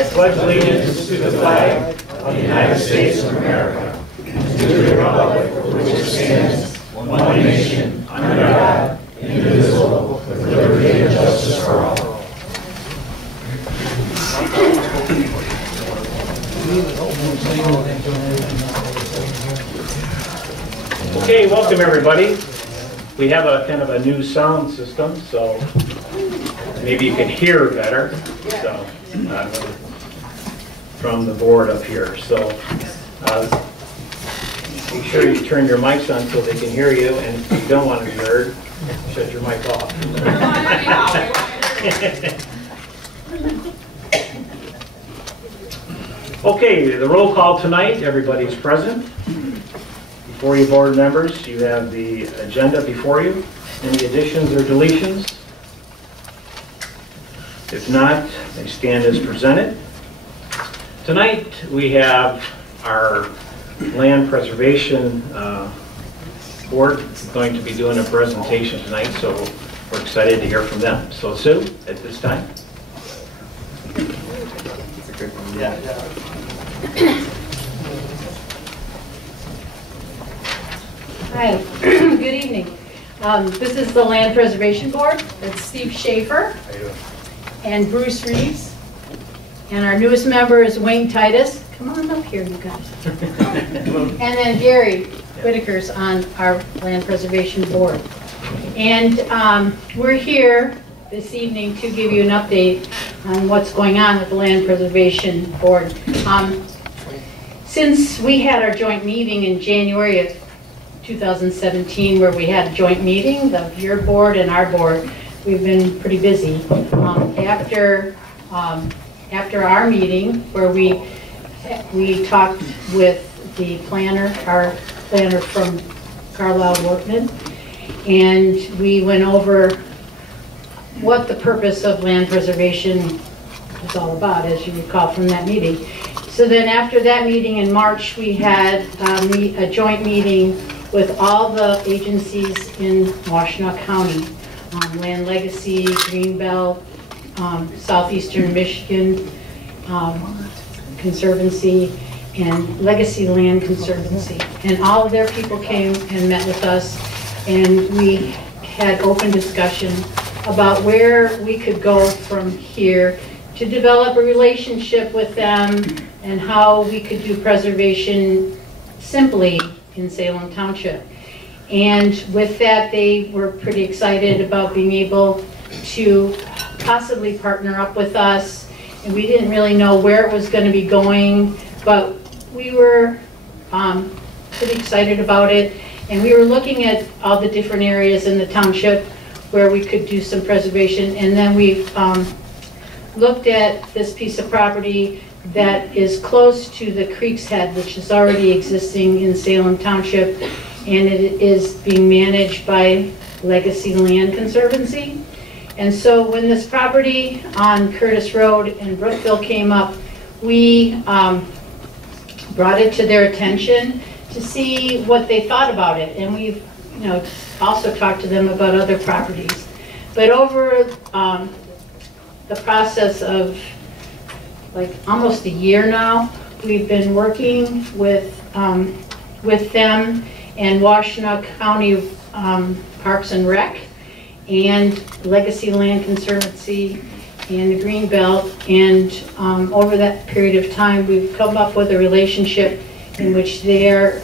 I pledge allegiance to the flag of the United States of America, and to the republic for which it stands, one nation, under God, indivisible, with liberty and justice for all. Okay, welcome everybody. We have a kind of a new sound system, so maybe you can hear better. So from the board up here. So make sure you turn your mics on so they can hear you, and if you don't want to be heard, shut your mic off. Okay, the roll call tonight, everybody's present. Before you board members, you have the agenda before you. Any additions or deletions? If not, they stand as presented. Tonight we have our land preservation board going to be doing a presentation tonight, so we're excited to hear from them. So Sue, at this time. Yeah. Hi, good evening. This is the Land Preservation Board. That's Steve Schaefer and Bruce Reeves. And our newest member is Wayne Titus. Come on up here, you guys. And then Gary Whitaker's on our Land Preservation Board. And we're here this evening to give you an update on what's going on with the Land Preservation Board. Since we had our joint meeting in January of 2017, where we had a joint meeting, your board and our board, we've been pretty busy. After our meeting, where we talked with the planner, our planner from Carlisle Workman, and we went over what the purpose of land preservation is all about, as you recall from that meeting. So then after that meeting in March, we had a joint meeting with all the agencies in Washtenaw County, Land Legacy, Greenbelt, Southeastern Michigan Conservancy, and Legacy Land Conservancy. And all of their people came and met with us, and we had open discussion about where we could go from here to develop a relationship with them and how we could do preservation simply in Salem Township. And with that, they were pretty excited about being able to possibly partner up with us. And we didn't really know where it was going to be going, but we were pretty excited about it. And we were looking at all the different areas in the township where we could do some preservation. And then we looked at this piece of property that is close to the Creek's Head, which is already existing in Salem Township, and it is being managed by Legacy Land Conservancy. And so when this property on Curtis Road in Brookville came up, we brought it to their attention to see what they thought about it. And we've also talked to them about other properties. But over the process of like almost a year now, we've been working with them and Washtenaw County Parks and Rec and Legacy Land Conservancy and the Greenbelt, and over that period of time we've come up with a relationship in which they're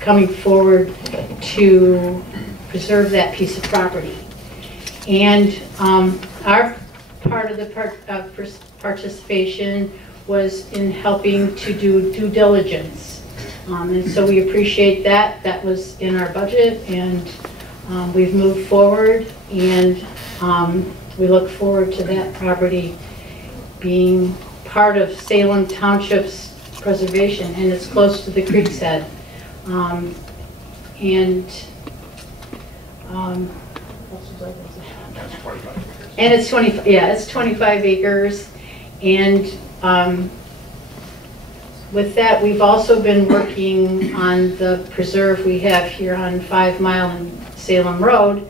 coming forward to preserve that piece of property. And our part of the participation was in helping to do due diligence. And so we appreciate that. That was in our budget, and we've moved forward, and we look forward to that property being part of Salem Township's preservation, and it's close to the Creek's Head. And it's 25 acres. And with that, we've also been working on the preserve we have here on 5 Mile and Salem Road,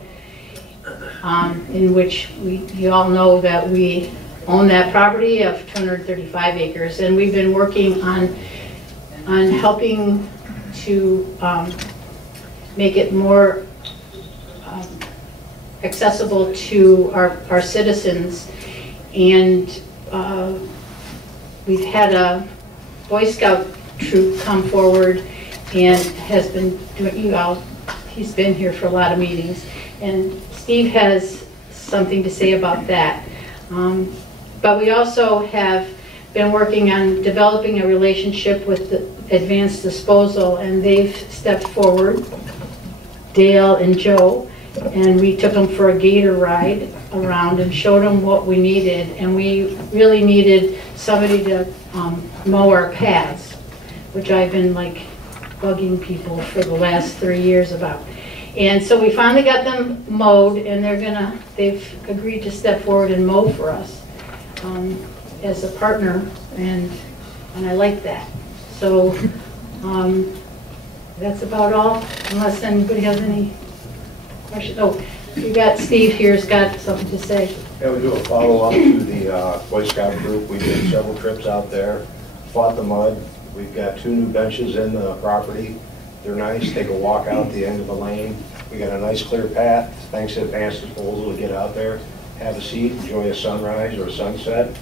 in which you all know that we own that property of 235 acres, and we've been working on helping to make it more accessible to our citizens. And we've had a Boy Scout troop come forward and has been doing, he's been here for a lot of meetings, and Steve has something to say about that. But we also have been working on developing a relationship with the Advanced Disposal, and they've stepped forward, Dale and Joe, and we took them for a gator ride around and showed them what we needed, and we really needed somebody to mow our paths, which I've been like bugging people for the last 3 years about. And so we finally got them mowed, and they've agreed to step forward and mow for us as a partner, and I like that. So that's about all, unless anybody has any questions. Oh, you got Steve here's got something to say. Yeah, we do a follow-up to the Boy Scout group. We did several trips out there, fought the mud. We've got 2 new benches in the property. They're nice. Take a walk out the end of the lane. We got a nice clear path, thanks to Advanced Disposal, to get out there, have a seat, enjoy a sunrise or a sunset.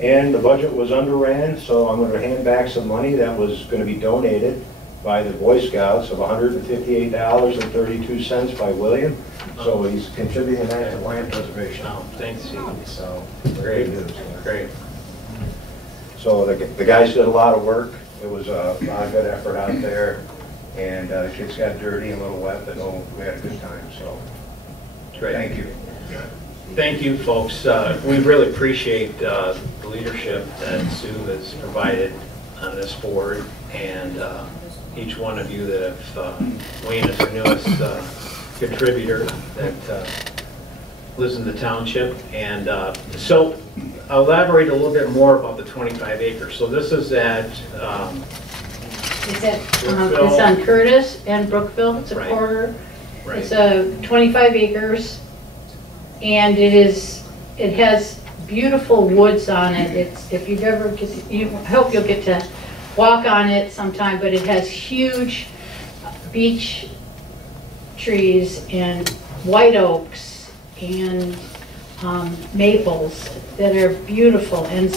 And the budget was underran, so I'm going to hand back some money that was going to be donated by the Boy Scouts of $158.32 by William. So he's contributing that to land preservation. Oh, thanks, Steve. So Great, great. So the guys did a lot of work. It was a lot of good effort out there, and the kids got dirty and a little wet, but no, we had a good time. So Great. thank you. Thank you, folks. We really appreciate the leadership that Sue has provided on this board, and each one of you that have, Wayne is our newest contributor that lives in the township. And so I'll elaborate a little bit more about the 25 acres. So this is at It's on Curtis and Brookville. It's a Right. quarter. Right. It's 25 acres, and it has beautiful woods on it. If you've ever I hope you'll get to walk on it sometime, but it has huge beech trees and white oaks and maples that are beautiful, and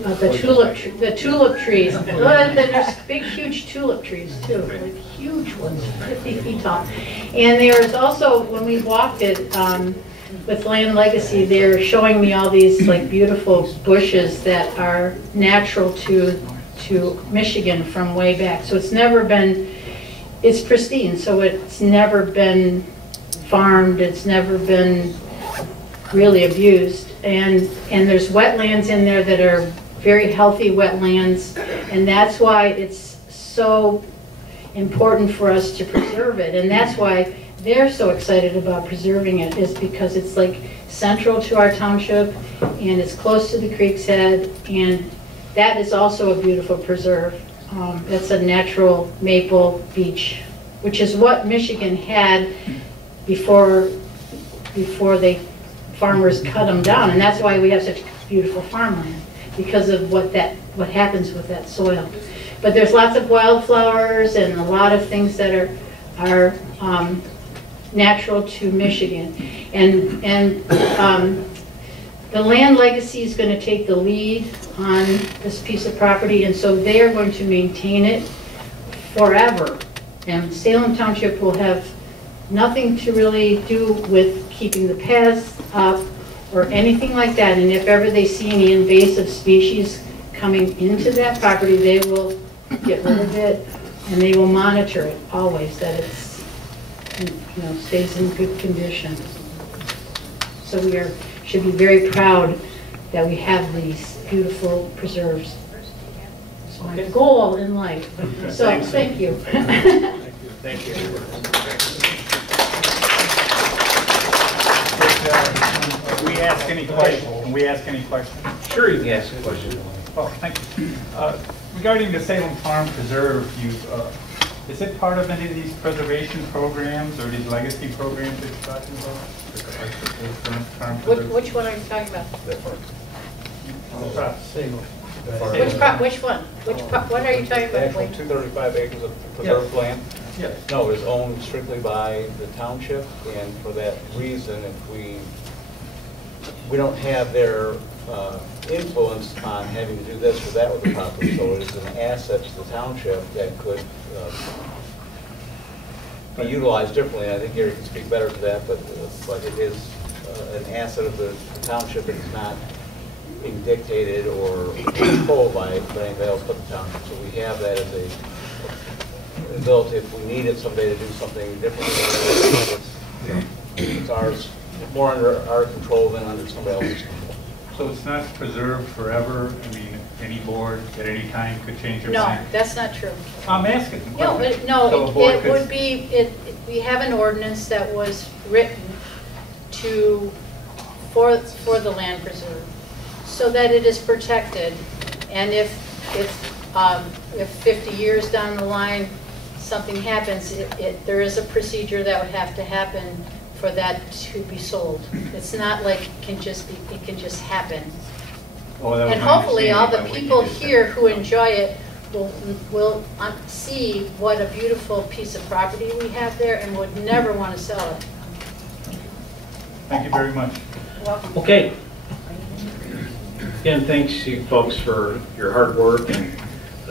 the tulip trees. Well, there's big, huge tulip trees too, like huge ones, 50 feet tall. And there's also, when we walked it with Land Legacy, they're showing me all these like beautiful bushes that are natural to Michigan from way back. So it's pristine. So it's never been farmed. It's never been really abused. And there's wetlands in there that are very healthy wetlands, and that's why it's so important for us to preserve it. And that's why they're so excited about preserving it, is because it's like central to our township, and it's close to the creek's head, and that is also a beautiful preserve. That's a natural maple beech, which is what Michigan had before farmers cut them down, and that's why we have such beautiful farmland, because of what happens with that soil. But there's lots of wildflowers and a lot of things that are natural to Michigan, and the Land Legacy is going to take the lead on this piece of property, and so they are going to maintain it forever. And Salem Township will have nothing to really do with keeping the paths up or anything like that. And if ever they see any invasive species coming into that property, they will get rid of it, and they will monitor it always, that it's, stays in good condition. So we should be very proud that we have these beautiful preserves. It's my goal in life. So thank you. Thank you. Can we ask any questions? Can we ask any questions? Sure, you can ask a question. Oh, thank you. Regarding the Salem Farm Preserve, you've Is it part of any of these preservation programs or these legacy programs that you're talking about? Which one are you talking about? Which one? What are you talking The about? actual 235 acres of preserved land? Yes. No, is owned strictly by the township, and for that reason, if we don't have their influence on having to do this or that with the property, so it is an asset to the township that could be utilized differently. And I think Gary can speak better to that, but it is an asset of the township. It is not being dictated or controlled by anybody else but the township. So we have that as a ability if we needed someday to do something different. It's ours, more under our control than under somebody else's control. So it's not preserved forever? I mean, any board at any time could change their No, mind? that's not true. I'm asking. No, but So a no, board it could- would be, we have an ordinance that was written for the land preserve, so that it is protected. And if 50 years down the line, something happens, there is a procedure that would have to happen for that to be sold. It's not like it can just happen. Oh, that was And my hopefully all the understanding by what you people just said. here who enjoy it will see what a beautiful piece of property we have there and would never want to sell it. Thank you very much. Welcome. Okay. Again, thanks you folks for your hard work, and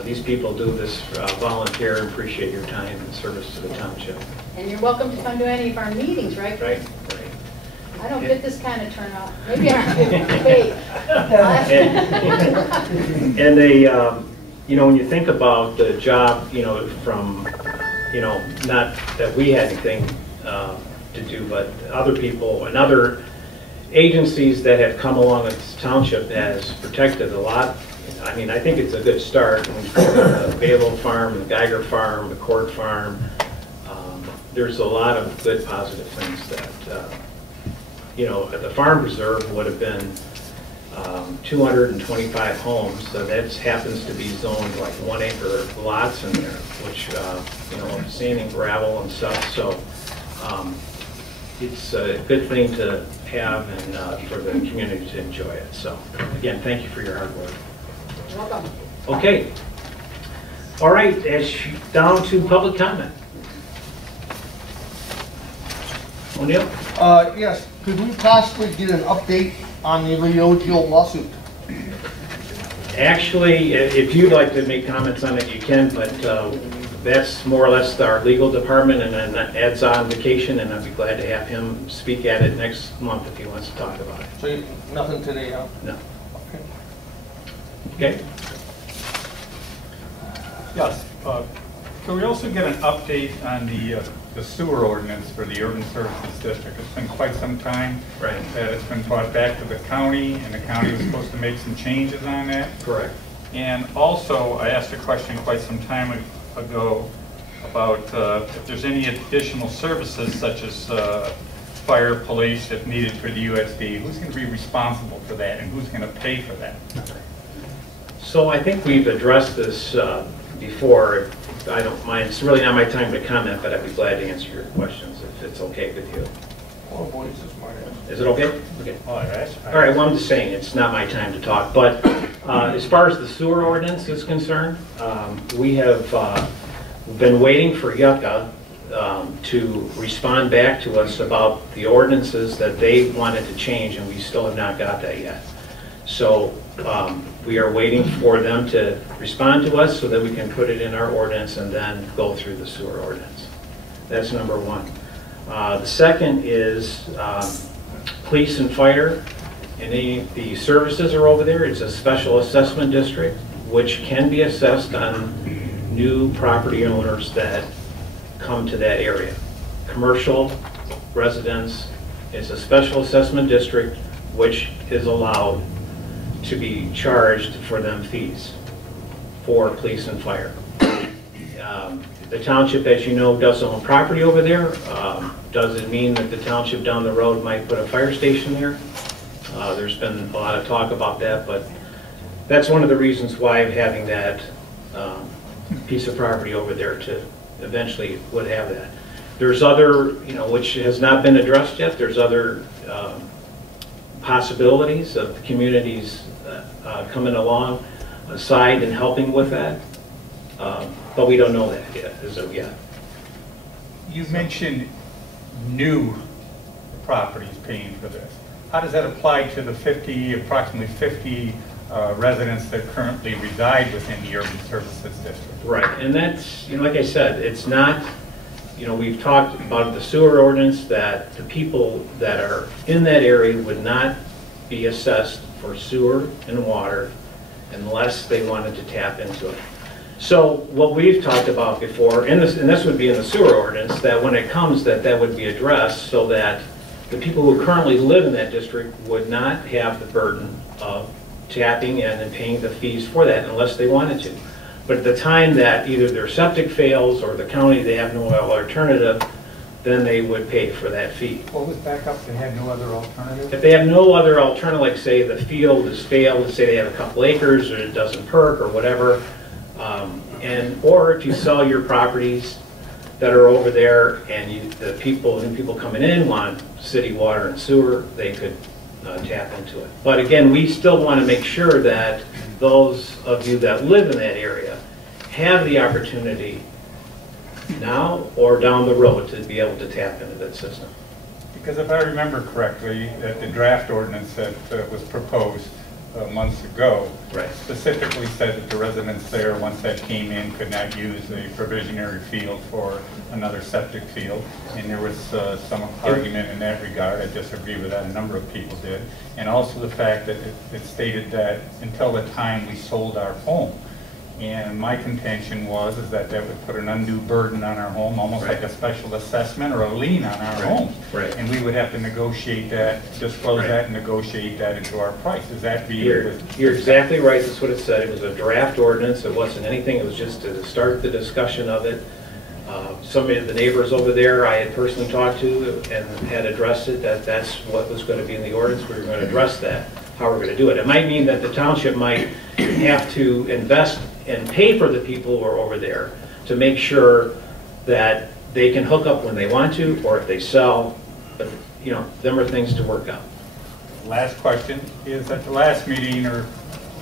these people do this volunteer, and appreciate your time and service to the township. And you're welcome to come to any of our meetings, right? Right? I don't get this kind of turnout. Maybe I'm getting paid. And they, you know, when you think about the job, you know, from, you know, not that we had anything to do, but other people and other agencies that have come along with this township has protected a lot. I mean, I think it's a good start. The Balo Farm, the Geiger Farm, the Court Farm, there's a lot of good positive things that, you know, the farm preserve would have been 225 homes, so that happens to be zoned like 1 acre lots in there, which, you know, sand and gravel and stuff, so it's a good thing to have and for the community to enjoy it. So again, thank you for your hard work. You're welcome. Okay. All right, down to public comment. O'Neill? Yes, could we possibly get an update on the Leodio lawsuit? Actually, if you'd like to make comments on it, you can, but that's more or less our legal department, and then Ed's on vacation, and I'd be glad to have him speak at it next month if he wants to talk about it. So nothing today, huh? No. Okay. Okay? Yes. Can we also get an update on the sewer ordinance for the Urban Services District? It's been quite some time Right. that it's been brought back to the county, and the county was supposed to make some changes on that. Correct. And also, I asked a question quite some time ago about if there's any additional services such as fire, police, if needed for the USD. Who's going to be responsible for that, and who's going to pay for that? So I think we've addressed this before. I don't mind. It's really not my time to comment, but I'd be glad to answer your questions if it's okay with you. Oh, boy, this is smart ass. Is it okay? Okay. All right. All right, well, I'm just saying, it's not my time to talk, but as far as the sewer ordinance is concerned, we have been waiting for Yucca to respond back to us about the ordinances that they wanted to change, and we still have not got that yet. So we are waiting for them to respond to us so that we can put it in our ordinance and then go through the sewer ordinance. That's number one. The second is police and fire, and the services are over there. It's a special assessment district, which can be assessed on new property owners that come to that area. Commercial, residents, it's a special assessment district, which is allowed to be charged for them fees for police and fire. The township, as you know, does own property over there. Does it mean that the township down the road might put a fire station there? There's been a lot of talk about that, but that's one of the reasons why I'm having that piece of property over there to eventually would have that. There's other, which has not been addressed yet, there's other possibilities of the communities coming along aside and helping with that, but we don't know that yet, as of yet. You mentioned new properties paying for this. How does that apply to the approximately 50 residents that currently reside within the Urban Services District? Right, and that's, like I said, it's not, we've talked about the sewer ordinance, that the people that are in that area would not be assessed for sewer and water unless they wanted to tap into it. So what we've talked about before, and this would be in the sewer ordinance, that when it comes, that would be addressed so that the people who currently live in that district would not have the burden of tapping in and paying the fees for that unless they wanted to. But at the time that either their septic fails or the county, they have no other alternative, then they would pay for that fee. What was back up? They had no other alternative? If they have no other alternative, like say the field has failed, say they have a couple acres or it doesn't perk or whatever, or if you sell your properties that are over there and new people coming in want city water and sewer, they could tap into it. But again, we still want to make sure that those of you that live in that area have the opportunity now or down the road to be able to tap into that system. Because if I remember correctly, that the draft ordinance that was proposed months ago specifically said that the residents there, once that came in, could not use a provisionary field for another septic field. And there was some argument in that regard. I disagree with that. A number of people did. And also the fact that it stated that until the time we sold our home. And my contention was that would put an undue burden on our home, almost like a special assessment or a lien on our homes. And we would have to negotiate that, disclose that, and negotiate that into our price. Is that You're exactly right. That's what it said. It was a draft ordinance. It wasn't anything. It was just to start the discussion of it. Some of the neighbors over there I had personally talked to and had addressed it, that's what was going to be in the ordinance. We were going to address that, how we're going to do it. It might mean that the township might have to invest and pay for the people who are over there to make sure that they can hook up when they want to, or if they sell. But them are things to work out. Last question is, at the last meeting or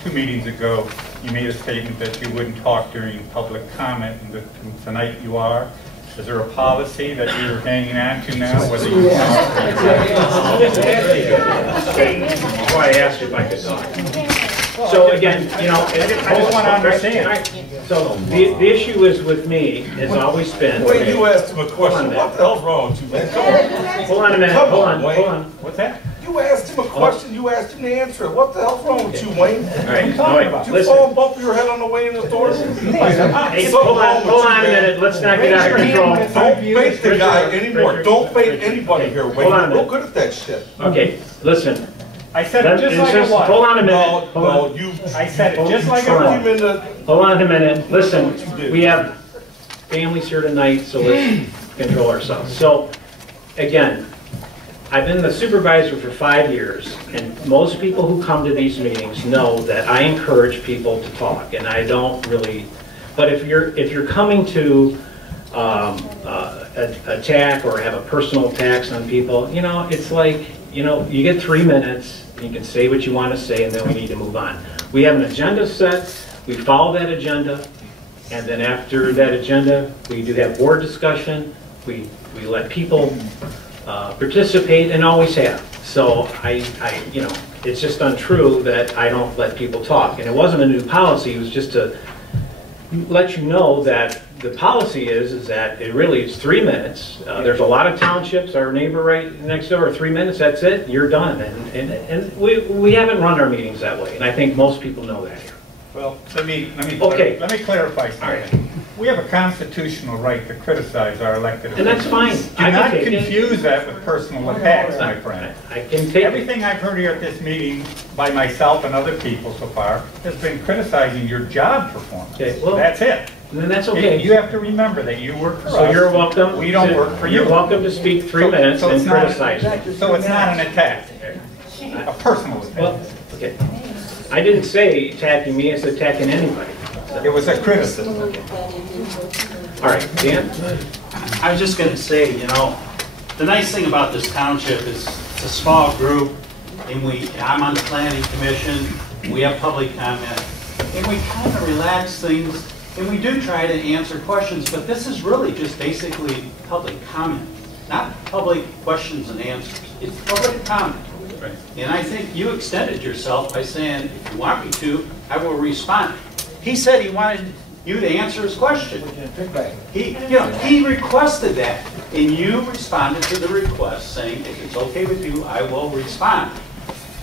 2 meetings ago, you made a statement that you wouldn't talk during public comment, and that tonight you are. Is there a policy that you're hanging on to now? Whether you That's why I asked you if I could talk. So again, I just want to understand. So the issue is with me, has always been. Wait, you asked him a question. What the hell's wrong with you, man? Come on. Hold on a minute. Hold on. What's that? You asked him a question. You asked him to answer it. What the hell's wrong with you, Wayne? All right. Did you fall and bump your head on the way in the door? Hey, hold on a minute. Let's not get out of control. Don't bait the guy anymore. Don't bait anybody here, Wayne. You're real good at that shit. Okay, listen. I said it just like it was. Hold on a minute. No, you. I said it just like it was. Hold on a minute. Listen, we have families here tonight, so let's control ourselves. So, again, I've been the supervisor for 5 years, and most people who come to these meetings know that I encourage people to talk, and I don't really. But if you're coming to attack or have a personal attacks on people, it's like. You get 3 minutes, you can say what you want to say, and then we need to move on. We have an agenda set, we follow that agenda, and then after that agenda, we do have board discussion, we let people participate, and always have. So it's just untrue that I don't let people talk. And it wasn't a new policy, it was just to let you know that the policy is that it really is 3 minutes. There's a lot of townships, our neighbor right next door, 3 minutes, that's it, you're done. And we haven't run our meetings that way, and I think most people know that here. Well, let me clarify something. We have a constitutional right to criticize our elected officials. And that's fine. Do not confuse that with personal attacks, my friend. I can take everything I've heard here at this meeting by myself and other people so far has been criticizing your job performance. Okay, well, that's it. Then that's okay. You have to remember that you work for us. So you're welcome. We don't work for you. You're welcome to speak 3 minutes and criticize me. So it's not an attack, a personal attack. Well, okay. I didn't say attacking me, I said attacking anybody. It was a criticism. All right, Dan? I was just going to say, you know, the nice thing about this township is it's a small group, and I'm on the planning commission, we have public comment, and we kind of relax things, and we do try to answer questions, but this is really just basically public comment, not public questions and answers. It's public comment. Right. And I think you extended yourself by saying, if you want me to, I will respond. He said he wanted you to answer his question. He requested that, and you responded to the request, saying, if it's okay with you, I will respond.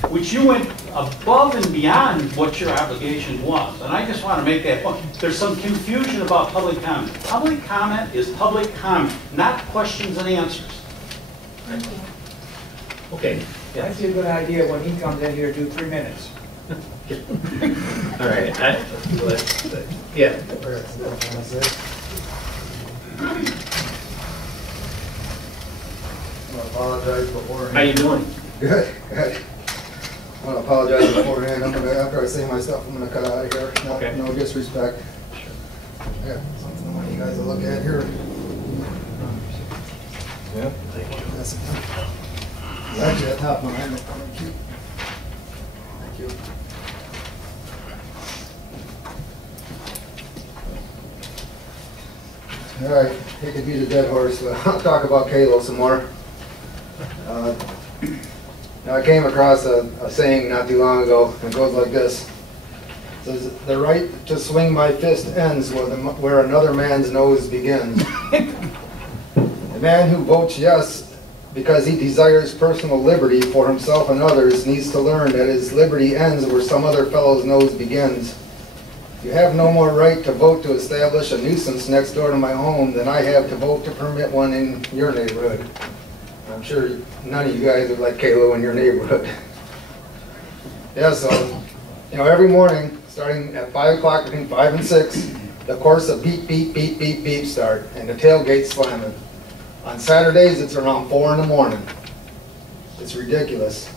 Which you went above and beyond what your obligation was. And I just want to make that point. There's some confusion about public comment. Public comment is public comment, not questions and answers. Okay. Might be a good idea when he comes in here to do 3 minutes. All right. Yeah. I apologize beforehand. How you doing? Good, good. I want to apologize beforehand. After I say my stuff, I'm gonna cut out of here. Okay. No disrespect. Yeah, something I want you guys to look at here. Yeah. That's actually that top one. Thank you. Thank you. All right, hate to beat a dead horse, but I'll talk about Kalo some more. Now I came across a saying not too long ago, and it goes like this. It says, the right to swing my fist ends where another man's nose begins. The man who votes yes because he desires personal liberty for himself and others needs to learn that his liberty ends where some other fellow's nose begins. You have no more right to vote to establish a nuisance next door to my home than I have to vote to permit one in your neighborhood. I'm sure none of you guys would like Kalo in your neighborhood. Yeah, so, you know, every morning, starting at 5 o'clock, between 5 and 6, the course of beep, beep, beep, beep, beep start, and the tailgate's slamming. On Saturdays, it's around 4 in the morning. It's ridiculous.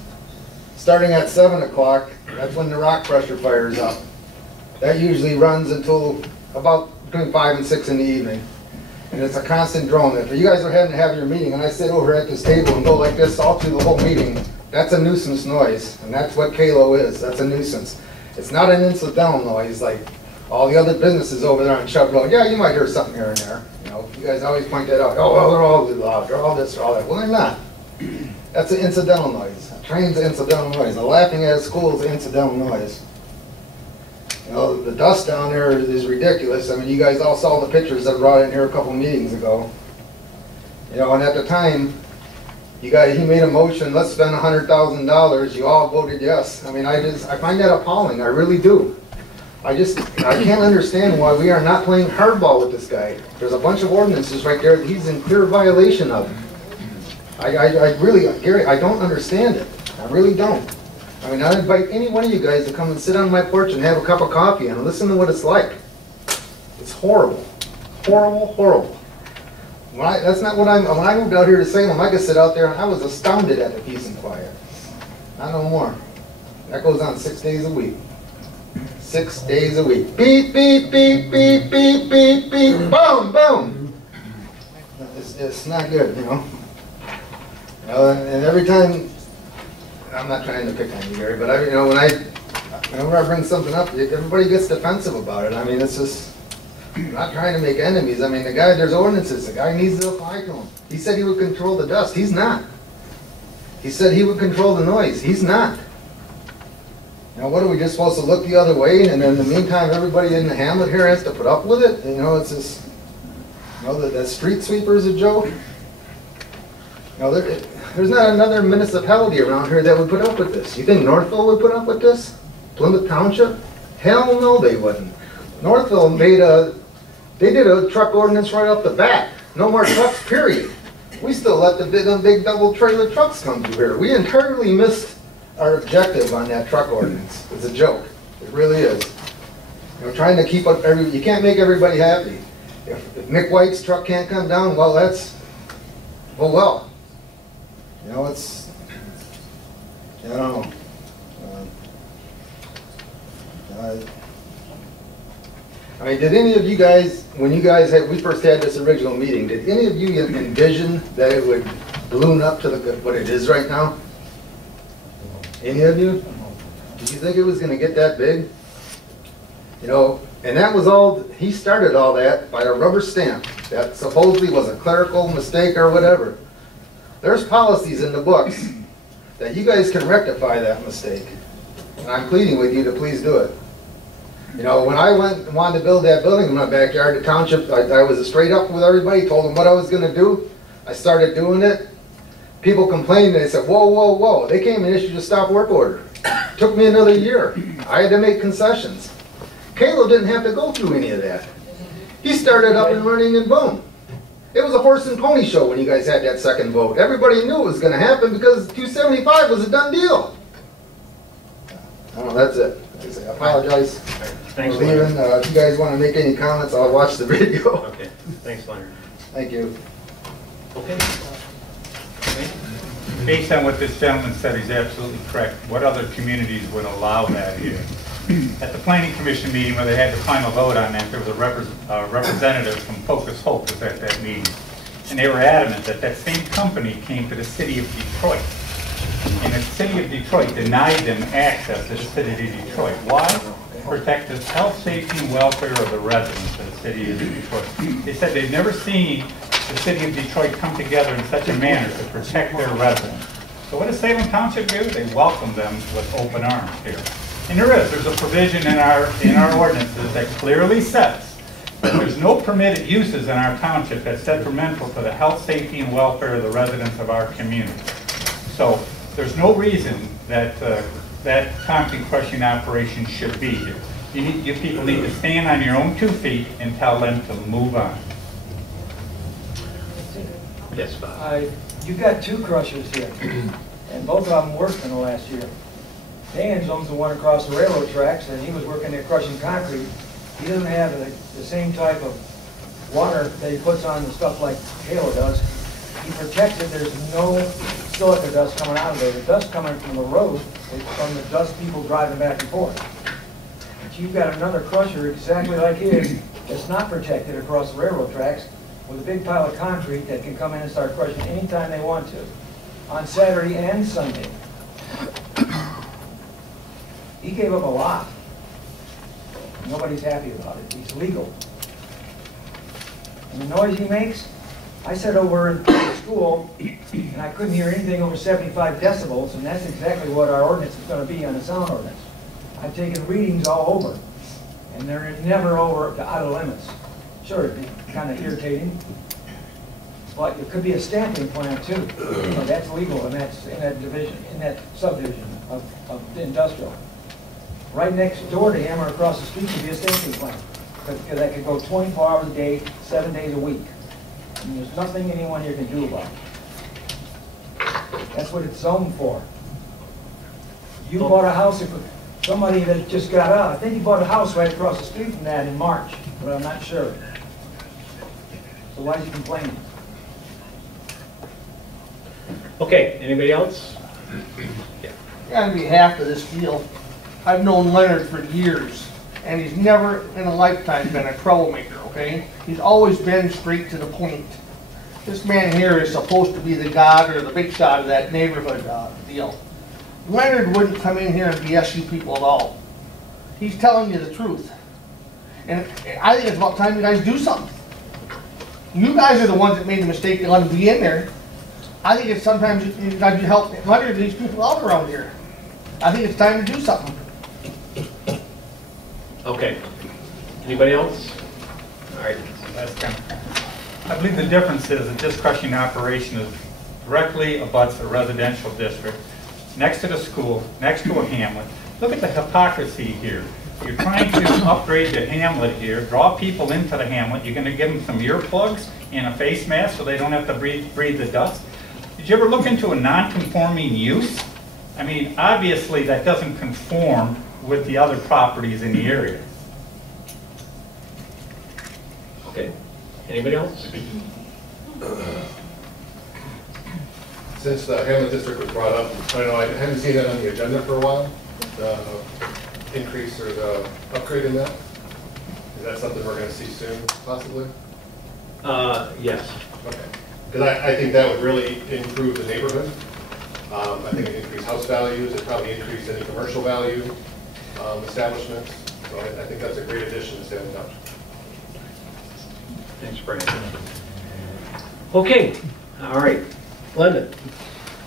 Starting at 7 o'clock, that's when the rock pressure fires up. That usually runs until about between 5 and 6 in the evening. And it's a constant drone. If you guys are having to have your meeting and I sit over at this table and go like this all through the whole meeting, that's a nuisance noise. And that's what Kalo is. That's a nuisance. It's not an incidental noise like all the other businesses over there on Chubb Road. Yeah, you might hear something here and there. You know, you guys always point that out. Oh, well, they're all loud. They're all this, they're all that. Well, they're not. That's an incidental noise. A train's an incidental noise. A laughing at a school is an incidental noise. You know, the dust down there is ridiculous. I mean, you guys all saw the pictures that I brought in here a couple meetings ago. You know, and at the time, he made a motion, let's spend $100,000. You all voted yes. I mean, I find that appalling. I really do. I can't understand why we are not playing hardball with this guy. There's a bunch of ordinances right there that he's in clear violation of. I really, Gary, I don't understand it. I really don't. I mean, I invite any one of you guys to come and sit on my porch and have a cup of coffee and listen to what it's like. It's horrible. Horrible, horrible. When I moved out here to Salem, I could sit out there and I was astounded at the peace and quiet. Not no more. That goes on 6 days a week. 6 days a week. Beep, beep, beep, beep, beep, beep, beep, boom, boom. It's not good, you know. And every time, I'm not trying to pick on you, Gary, but whenever I bring something up, everybody gets defensive about it. I mean, it's just, I'm not trying to make enemies. I mean, the guy, there's ordinances. The guy needs to apply to him. He said he would control the dust. He's not. He said he would control the noise. He's not. You know, what are we just supposed to look the other way? And in the meantime, everybody in the hamlet here has to put up with it? You know, it's just, you know, that street sweeper is a joke. You know, there's not another municipality around here that would put up with this. You think Northville would put up with this? Plymouth Township? Hell no, they wouldn't. Northville they did a truck ordinance right off the bat. No more trucks, period. We still let the big double trailer trucks come through here. We entirely missed our objective on that truck ordinance. It's a joke. It really is. You know, trying to keep up you can't make everybody happy. If Mick White's truck can't come down, well, well. You know, it's, I don't know. I I mean, did any of you guys, when you guys had, we first had this original meeting, did any of you envision that it would balloon up to what it is right now? Any of you? Did you think it was gonna get that big? You know, and that was all, he started all that by a rubber stamp that supposedly was a clerical mistake or whatever. There's policies in the books that you guys can rectify that mistake. And I'm pleading with you to please do it. You know, when I went and wanted to build that building in my backyard, the township, I was straight up with everybody, told them what I was gonna do. I started doing it. People complained and they said, whoa, whoa, whoa. They came and issued a stop work order. Took me another year. I had to make concessions. Kalo didn't have to go through any of that. He started up and running and boom. It was a horse and pony show when you guys had that second vote. Everybody knew it was gonna happen because 275 was a done deal. Oh, that's it. I apologize for Thanks, leaving. Leonard. If you guys want to make any comments, I'll watch the video. Okay, thanks, Leonard. Thank you. Okay. Based on what this gentleman said, he's absolutely correct. What other communities would allow that here? At the planning commission meeting where they had the final vote on that, there was a representative from Focus Hope was at that meeting. And they were adamant that that same company came to the city of Detroit. And the city of Detroit denied them access to the city of Detroit. Why? To protect the health, safety, and welfare of the residents of the city of Detroit. They said they've never seen the city of Detroit come together in such a manner to protect their residents. So what does Salem Township do? They welcome them with open arms here. And there's a provision in our ordinances that clearly says that there's no permitted uses in our township that's detrimental to the health, safety, and welfare of the residents of our community. So there's no reason that that concrete crushing operation should be here. You people need to stand on your own 2 feet and tell them to move on. Yes, Bob. You've got 2 crushers here, and both of them worked in the last year. Dan's owns the one across the railroad tracks, and he was working there crushing concrete. He doesn't have the same type of water that he puts on the stuff like Halo does. He protects it. There's no silica dust coming out of there. The dust coming from the road is from the dust people driving back and forth. But you've got another crusher exactly like his that's not protected across the railroad tracks with a big pile of concrete that can come in and start crushing anytime they want to, on Saturday and Sunday. He gave up a lot. Nobody's happy about it. He's legal. And the noise he makes, I sat over in the school and I couldn't hear anything over 75 decibels, and that's exactly what our ordinance is going to be on the sound ordinance. I've taken readings all over, and they're never over the out of limits. Sure, it'd be kind of irritating, but it could be a stamping plant too. So that's legal, and that's in that division, in that subdivision of the industrial. Right next door to him or across the street could be a stamping plant, because that could go 24 hours a day, 7 days a week. And there's nothing anyone here can do about it. That's what it's zoned for. You bought a house, somebody that just got out, I think you bought a house right across the street from that in March, but I'm not sure. So why is he complaining? Okay, anybody else? Yeah. On behalf of this deal, I've known Leonard for years, and he's never in a lifetime been a troublemaker, okay? He's always been straight to the point. This man here is supposed to be the god or the big shot of that neighborhood deal. Leonard wouldn't come in here and BS you people at all. He's telling you the truth. And I think it's about time you guys do something. You guys are the ones that made the mistake to let him be in there. I think it's sometimes you guys help Leonard these people out around here. I think it's time to do something. Okay. Anybody else? All right. I believe the difference is that this crushing operation is directly abuts a residential district, next to the school, next to a hamlet. Look at the hypocrisy here. You're trying to upgrade the hamlet here, draw people into the hamlet. You're going to give them some earplugs and a face mask so they don't have to breathe the dust. Did you ever look into a non-conforming use? I mean, obviously that doesn't conform with the other properties in the area. Okay. Anybody else? Since the Hamlet District was brought up, I don't know, I haven't seen that on the agenda for a while, the increase or the upgrade in that. Is that something we're gonna see soon, possibly? Yes. Okay. Because I think that would really improve the neighborhood. I think it increase house values, it probably increase any commercial value establishments. So I think that's a great addition to Salem Township. Thanks, Brian. Okay, all right. Linda?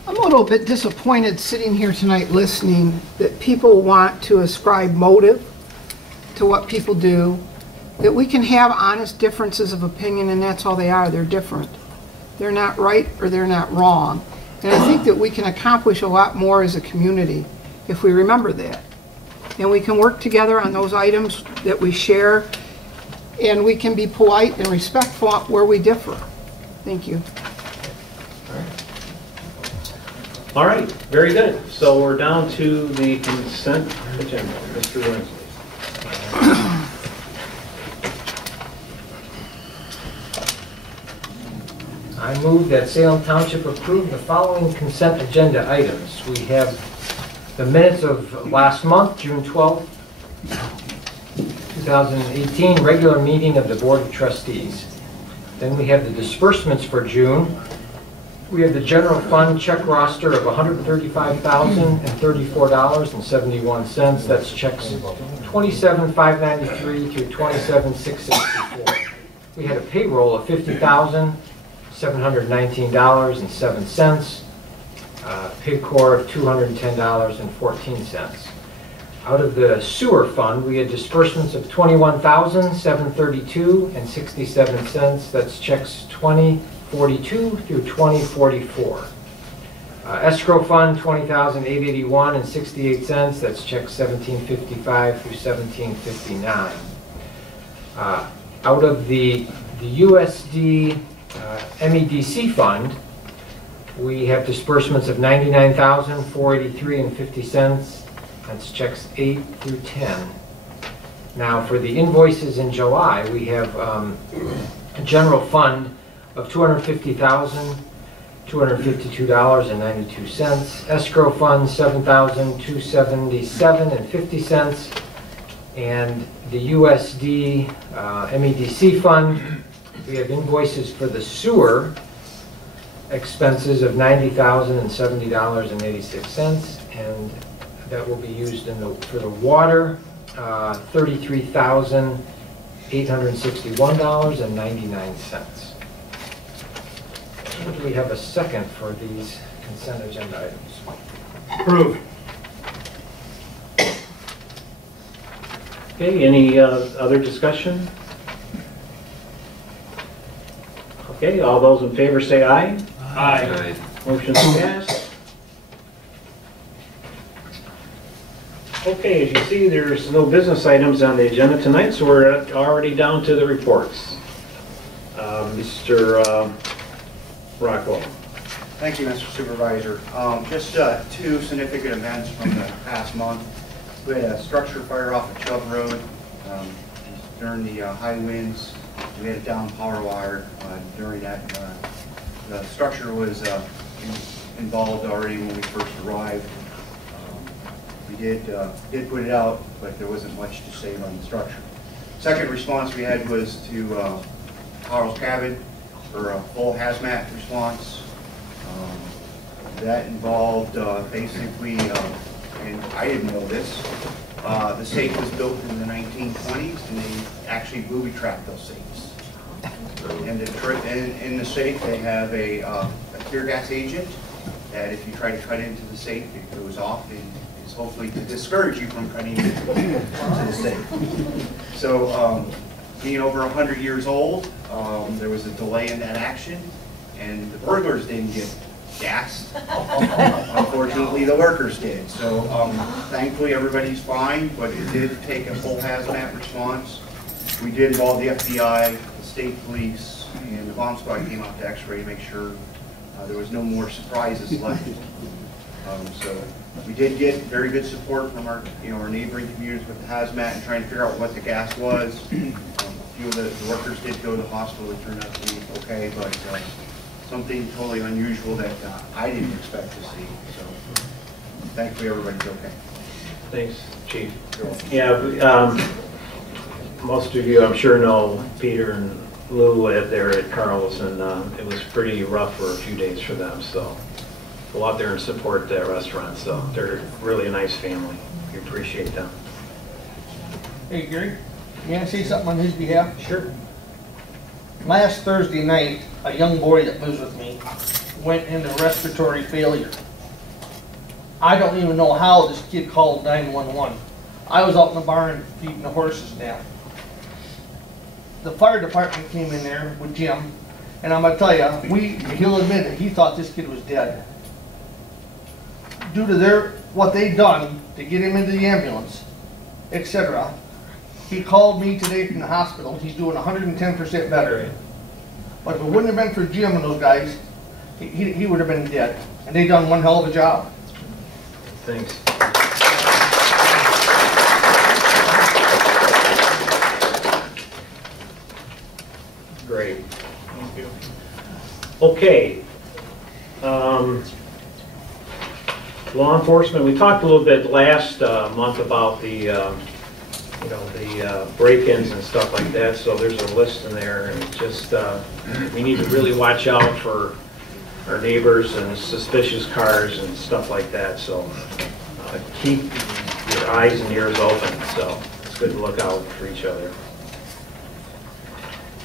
I'm a little bit disappointed sitting here tonight listening that people want to ascribe motive to what people do, that we can have honest differences of opinion, and that's all they are. They're different. They're not right or they're not wrong. And I think that we can accomplish a lot more as a community if we remember that. And we can work together on those items that we share, and we can be polite and respectful where we differ. Thank you. All right, very good. So we're down to the consent agenda. Mr. Winsley. I move that Salem Township approve the following consent agenda items. We have the minutes of last month, June 12th, 2018, regular meeting of the Board of Trustees. Then we have the disbursements for June. We have the general fund check roster of $135,034.71. That's checks 27,593 through 27,664. We had a payroll of $50,719.07. Paycor of $210.14. Out of the sewer fund, we had disbursements of $21,732.67. That's checks 2042 through 2044. Escrow fund, $20,881.68. That's checks 1755 through 1759. Out of the USD MEDC fund, we have disbursements of $99,483.50. That's checks 8 through 10. Now, for the invoices in July, we have a general fund of $250,252.92. Escrow fund, $7,277.50. And the USD MEDC fund, we have invoices for the sewer expenses of $90,070.86, and that will be used for the water, $33,861.99. Do we have a second for these consent agenda items? Approved. Okay, any other discussion? Okay, all those in favor say aye. Aye. Motion's passed. Okay, as you see, there's no business items on the agenda tonight, so we're already down to the reports. Mr. Rockwell. Thank you, Mr. Supervisor. Just two significant events from the past month. We had a structure fire off of Chubb Road during the high winds. We had a down power wire during that. The structure was involved already when we first arrived. We did put it out, but there wasn't much to save on the structure. Second response we had was to Carl's Cabin for a full hazmat response. That involved basically, and I didn't know this, the safe was built in the 1920s, and they actually booby-trapped those safes. And in the safe, they have a tear gas agent that if you try to cut into the safe, it goes off, and it's hopefully to discourage you from cutting into the safe. So, being over 100 years old, there was a delay in that action, and the burglars didn't get gassed. Unfortunately, the workers did. So, thankfully, everybody's fine, but it did take a full hazmat response. We did involve the FBI, the state police, and the bomb squad came out to x-ray to make sure there was no more surprises left. So we did get very good support from our neighboring communities with the hazmat and trying to figure out what the gas was. A few of the workers did go to the hospital. It turned out to be okay, but something totally unusual that I didn't expect to see. So thankfully everybody's okay. Thanks, Chief. You're welcome. Yeah, most of you, I'm sure, know Peter and Lou there at Carl's, and it was pretty rough for a few days for them, so go out there and support that restaurant. So they're really a nice family. We appreciate them. Hey, Gary, you want to say something on his behalf? Sure. Last Thursday night, a young boy that lives with me went into respiratory failure. I don't even know how this kid called 911. I was out in the barn feeding the horses now. The fire department came in there with Jim, and I'm gonna tell you, he'll admit it, he thought this kid was dead. Due to what they done to get him into the ambulance, etc. He called me today from the hospital. He's doing 110% better. But if it wouldn't have been for Jim and those guys, he would have been dead. And they done one hell of a job. Thanks. Great. Thank you. Okay. Law enforcement, we talked a little bit last month about the break-ins and stuff like that, so there's a list in there, and it's just, we need to really watch out for our neighbors and suspicious cars and stuff like that, so keep your eyes and ears open, so it's good to look out for each other.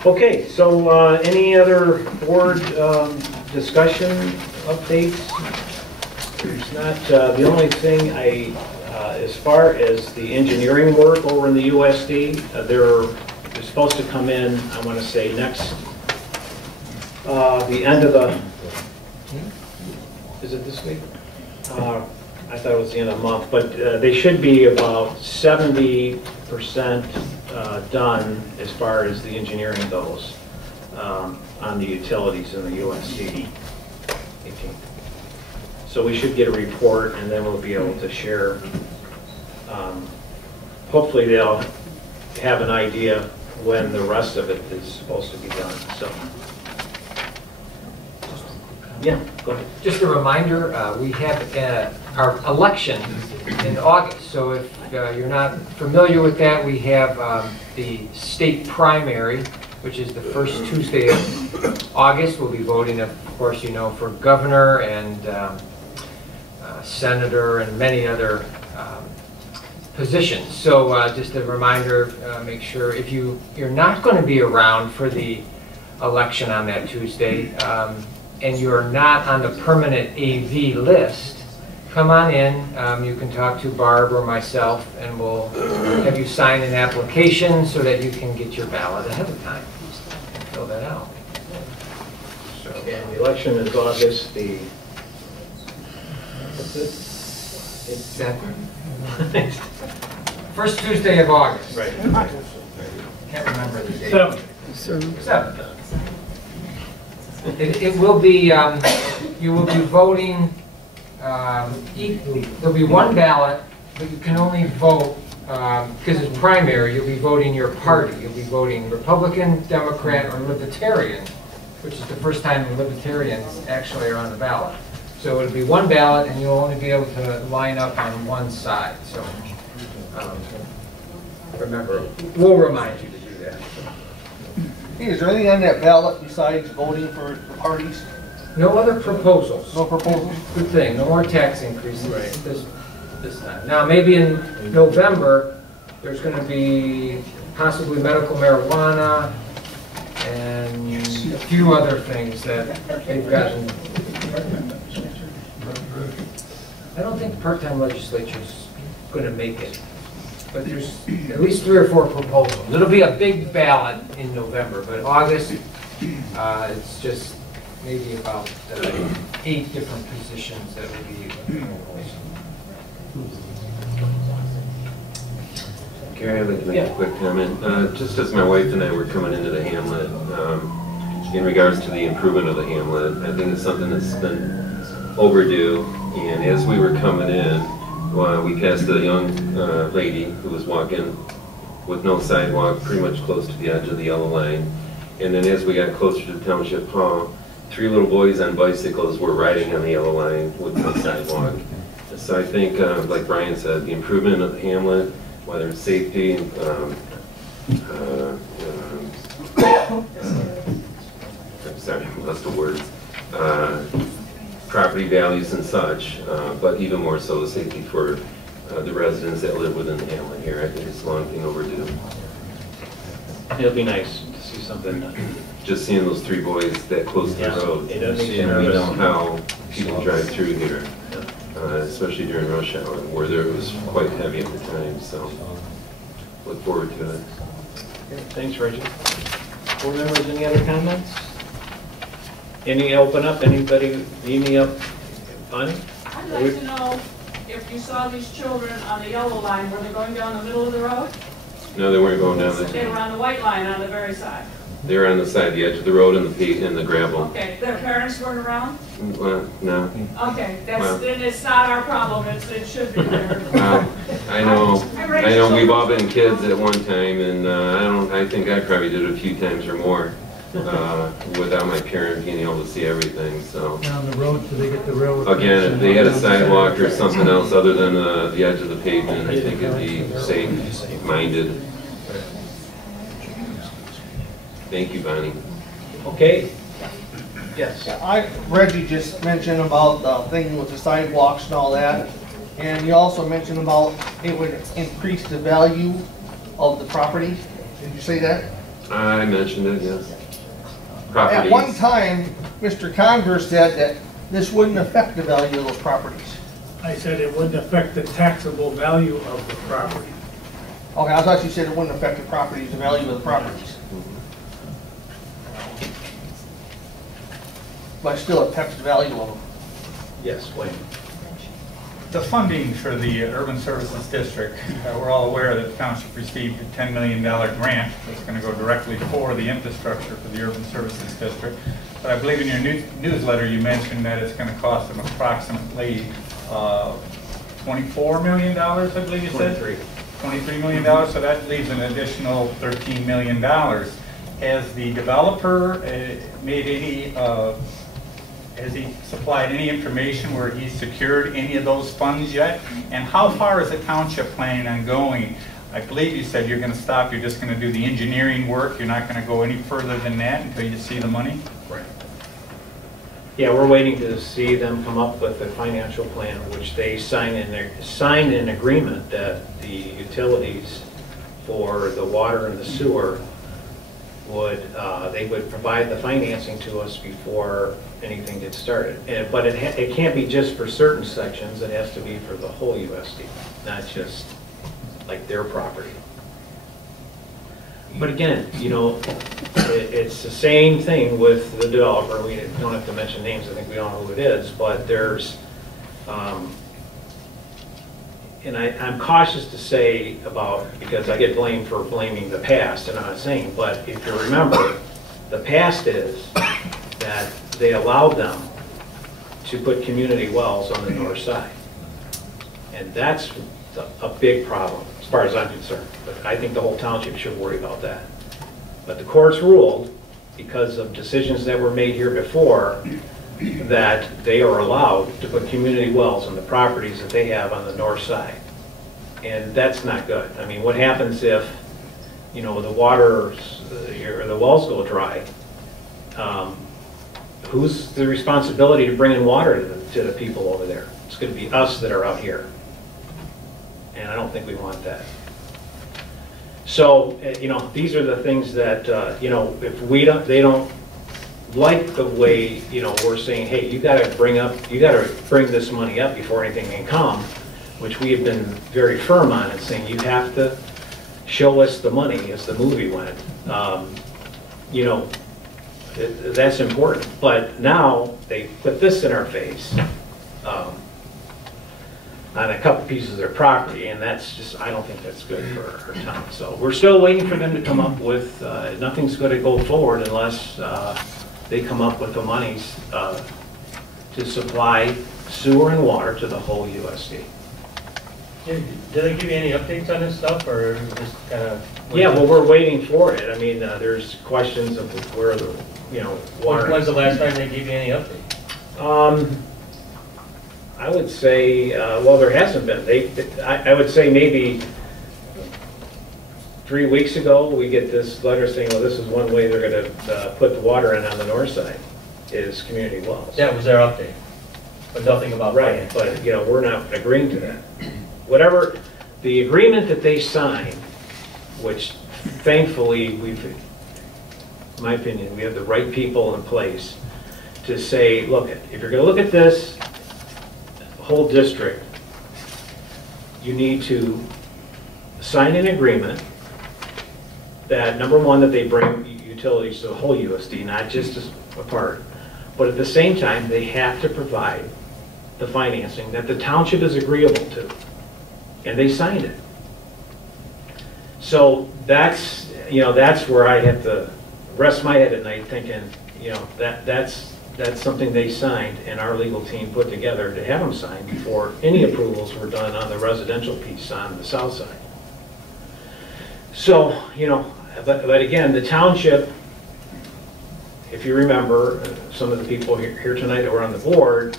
Okay, so any other board discussion updates? There's not. The only thing as far as the engineering work over in the USD, they're supposed to come in, I want to say next, the end of the, is it this week? I thought it was the end of the month, but they should be about 70% done as far as the engineering goes on the utilities in the USD. So we should get a report, and then we'll be able to share. Hopefully they'll have an idea when the rest of it is supposed to be done. So, yeah, go ahead. Just a reminder, we have our election in August. So if you're not familiar with that, we have the state primary, which is the first Tuesday of August. We'll be voting, of course, you know, for governor and senator and many other positions. So just a reminder, make sure if you're not going to be around for the election on that Tuesday, and you're not on the permanent AV list, come on in. You can talk to Barb or myself, and we'll have you sign an application so that you can get your ballot ahead of time. Fill that out. So, and the election is August the. What's it? It's first Tuesday of August. Right. Can't remember the date. 7th. It will be, you will be voting, there'll be one ballot, but you can only vote, because it's primary, you'll be voting your party. You'll be voting Republican, Democrat, or Libertarian, which is the first time Libertarians actually are on the ballot. So it'll be one ballot, and you'll only be able to line up on one side. So remember, we'll remind you to do that. Hey, is there anything on that ballot besides voting for the parties? No other proposals. No proposals? Good thing. No more tax increases this time. Now, maybe in November, there's going to be possibly medical marijuana and a few other things that they've gotten. I don't think the part-time legislature's going to make it, but there's at least 3 or 4 proposals. It'll be a big ballot in November, but August, it's just maybe about 8 different positions that will be available. Gary, I'd like to make a quick comment. Just as my wife and I were coming into the hamlet, in regards to the improvement of the hamlet, I think it's something that's been overdue. And as we were coming in, we passed a young lady who was walking with no sidewalk, pretty much close to the edge of the yellow line. And then as we got closer to Township Hall, 3 little boys on bicycles were riding on the yellow line with no sidewalk. So I think, like Brian said, the improvement of the hamlet, whether it's safety, I'm sorry, I lost the words. Property values and such, but even more so the safety for the residents that live within the hamlet here. I think it's a long thing overdue. It'll be nice to see something done. Just seeing those three boys that close to the road, it does make you and we know nervous. how people drive through here, especially during rush hour, where there was quite heavy at the time, so look forward to it. Okay, thanks, Reggie. Board members, any other comments? Any open up? Anybody need me up? Bonnie? I'd like to know if you saw these children on the yellow line, were they going down the middle of the road? No, they weren't going down They were there. on the white line on the very side. They were on the side, the edge of the road and the gravel. Okay, their parents weren't around? No. Okay, Well. then it's not our problem, it should be there. I know we've all been kids at one time, and I think I probably did it a few times or more without my parent being able to see everything, so. Down the road, so they get the railroad. Again, if they had a sidewalk or something else other than the edge of the pavement, I think it'd be safe-minded. Thank you, Bonnie. Okay. Yes. Reggie just mentioned about the thing with the sidewalks and all that, and he also mentioned about it would increase the value of the property. Did you say that? I mentioned it, yes. At one Properties. time, Mr. Converse said that this wouldn't affect the value of those properties. I said it wouldn't affect the taxable value of the property. Okay, I thought you said it wouldn't affect the properties, the value of the properties. But still affects the value of them. Yes, Wayne. The funding for the Urban Services District, we're all aware that the township received a $10 million grant that's going to go directly for the infrastructure for the Urban Services District. But I believe in your newsletter you mentioned that it's going to cost them approximately $24 million, I believe you said? $23 million, so that leaves an additional $13 million. Has the developer made any has he supplied any information where he's secured any of those funds yet? And how far is the township planning on going? I believe you said you're going to stop, you're just going to do the engineering work, you're not going to go any further than that until you see the money? Right. Yeah, we're waiting to see them come up with a financial plan, which they signed an agreement that the utilities for the water and the sewer they would provide the financing to us before anything gets started. But it can't be just for certain sections, it has to be for the whole USD, not just like their property. But again, you know, it's the same thing with the developer. We don't have to mention names, I think we all know who it is, but there's, and I'm cautious to say about, because I get blamed for blaming the past, and I'm not saying, but if you remember, the past is that they allowed them to put community wells on the north side. And that's a big problem, as far as I'm concerned. But I think the whole township should worry about that. But the courts ruled, because of decisions that were made here before, that they are allowed to put community wells on the properties that they have on the north side. And that's not good. I mean, what happens if, you know, the water, or the wells go dry? Who's the responsibility to bring in water to the people over there? It's going to be us that are out here. And I don't think we want that. So, you know, these are the things that, you know, if they don't like the way, you know, we're saying, hey, you got to bring this money up before anything can come, which we have been very firm on and saying you have to show us the money, as the movie went. You know, that's important. But now they put this in our face on a couple pieces of their property, and that's just, I don't think that's good for our town. So we're still waiting for them to come up with, nothing's going to go forward unless they come up with the monies to supply sewer and water to the whole USD. Did they give you any updates on this stuff, or just kind of? Yeah, well, we're waiting for it. I mean, there's questions of where the, you know, water. When's the last time they gave you any update? I would say, well, there hasn't been. I would say maybe 3 weeks ago, we get this letter saying, well, this is one way they're gonna put the water in on the north side, is community wells. That was their update, but nothing about Right, finance. but, you know, we're not agreeing to that. Whatever, the agreement that they signed, which thankfully we've, in my opinion, we have the right people in place to say, look, if you're gonna look at this whole district, you need to sign an agreement that, number one, that they bring utilities to the whole USD, not just a part. But at the same time, they have to provide the financing that the township is agreeable to. And they signed it. So that's, you know, that's where I have to rest my head at night thinking, you know, that's something they signed and our legal team put together to have them sign before any approvals were done on the residential piece on the south side. So, you know, but again, the township, if you remember, some of the people here tonight that were on the board,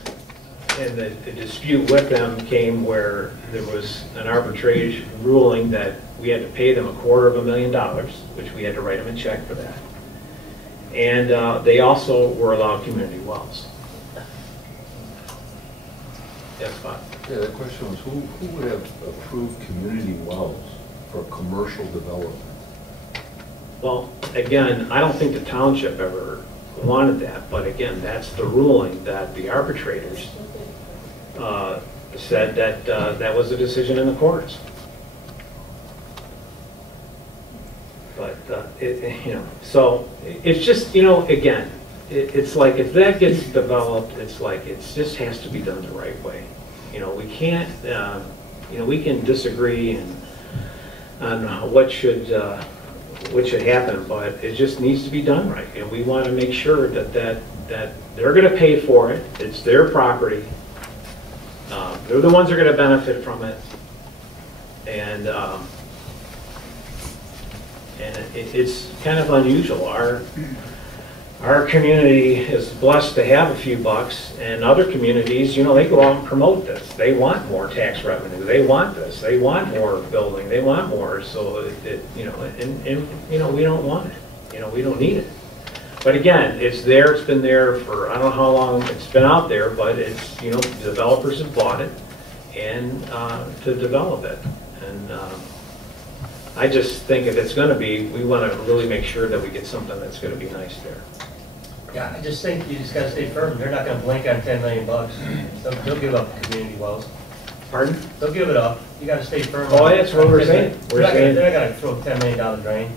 and the dispute with them came where there was an arbitration ruling that we had to pay them $250,000, which we had to write them a check for that. And they also were allowed community wells. Yes, Bob? Yeah, the question was, who would have approved community wells for commercial development? Well, again, I don't think the township ever wanted that, but again, that's the ruling that the arbitrators said that that was the decision in the courts. But, you know, so it's just, you know, again, it's like if that gets developed, it's like it just has to be done the right way. You know, we can't, you know, we can disagree on what should happen, but it just needs to be done right. And we want to make sure that they're going to pay for it. It's their property. They're the ones that are going to benefit from it. And it's kind of unusual. Our community is blessed to have a few bucks, and other communities, you know, they go out and promote this. They want more tax revenue. They want this. They want more building. They want more. So you know, and you know, we don't want it. You know, we don't need it. But again, it's there. It's been there for I don't know how long it's been out there, but it's, you know, developers have bought it and to develop it. And I just think if it's going to be, we want to really make sure that we get something that's going to be nice there. Yeah, I just think you just gotta stay firm. They're not gonna blink on $10 million. They'll give up the community wells. Pardon? They'll give it up. You gotta stay firm. Oh, that's what we're saying. They're not gonna throw $10 million down the drain.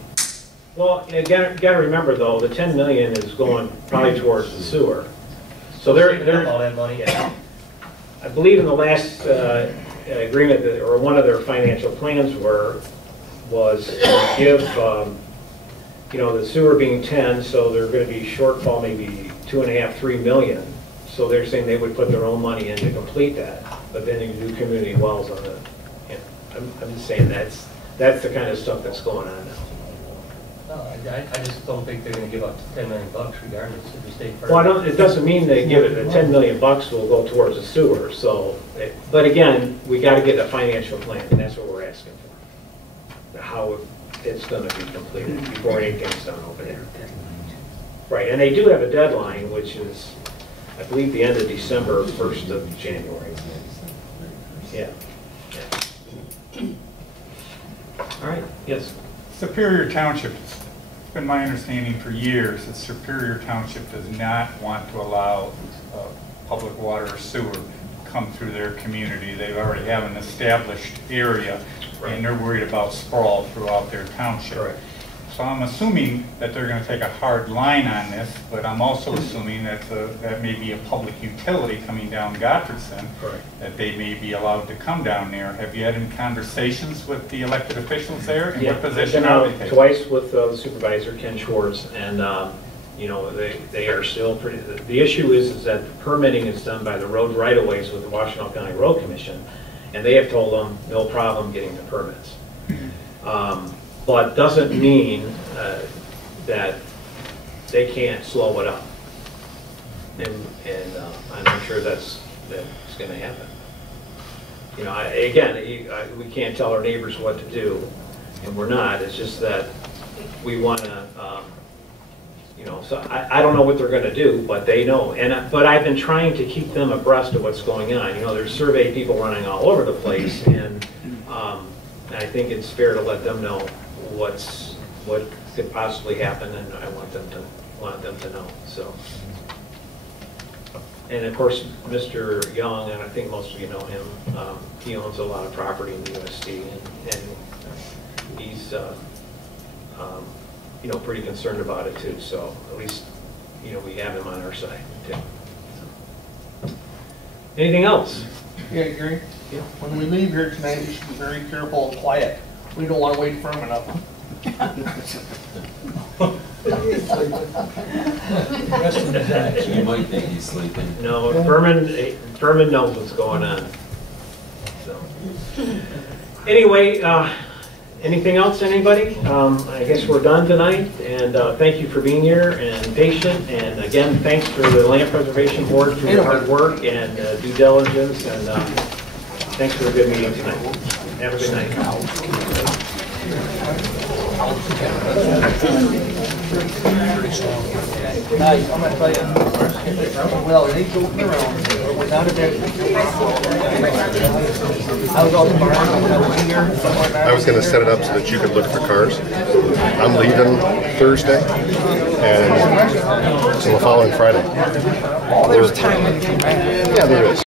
Well, you gotta remember though, the $10 million is going probably towards the sewer. So they're all that money. I believe in the last agreement that, or one of their financial plans was to give, you know, the sewer being 10, so they're going to be shortfall maybe 2.5, 3 million. So they're saying they would put their own money in to complete that, but then you do community wells on it. You know, I'm just saying that's the kind of stuff that's going on now. No, I just don't think they're gonna give up $10 million regardless if you stay firm. Well, it doesn't mean they give it, the $10 million will go towards the sewer, so, but again, we got to get a financial plan, and that's what we're asking for. How it's going to be completed before anything's done over there. Right, and they do have a deadline, which is, I believe, the end of December, 1st of January. Yeah. All right, yes. Superior Township, it's been my understanding for years that Superior Township does not want to allow public water or sewer to come through their community. They already have an established area, right, and they're worried about sprawl throughout their township. Right. So I'm assuming that they're going to take a hard line on this, but I'm also assuming that that may be a public utility coming down Gottfredson, right, that they may be allowed to come down there. Have you had any conversations with the elected officials there? And what position are they taking? Twice with the supervisor, Ken Schwartz, and you know, they are still pretty, the issue is that the permitting is done by the road right-of-ways with the Washtenaw County Road Commission, and they have told them no problem getting the permits. But doesn't mean that they can't slow it up. And I'm sure that's going to happen. You know, again, we can't tell our neighbors what to do, and we're not. It's just that we want to, you know, so I don't know what they're going to do, but they know. But I've been trying to keep them abreast of what's going on. You know, there's survey people running all over the place, and I think it's fair to let them know what could possibly happen, and I want them to know. So, and of course, Mr. Young, and I think most of you know him. He owns a lot of property in the USD, and he's you know, pretty concerned about it too. So at least, you know, we have him on our side too. So. Anything else? Yeah, Gary? Yeah. When we leave here tonight, we should be very careful and quiet. We don't want to wait for him enough. You might think he's sleeping. No, Furman knows what's going on. So. Anyway, anything else, anybody? I guess we're done tonight, and thank you for being here and patient. And again, thanks for the Land Preservation Board for your hard work and due diligence, and thanks for a good meeting tonight. Have a good night. Guys, I'm gonna tell you, well, it ain't joking around. Without a doubt. I was on the barn, I was here. I was gonna set it up so that you could look for cars. I'm leaving Thursday, and so the following Friday. There's time when you come back. Yeah, there is.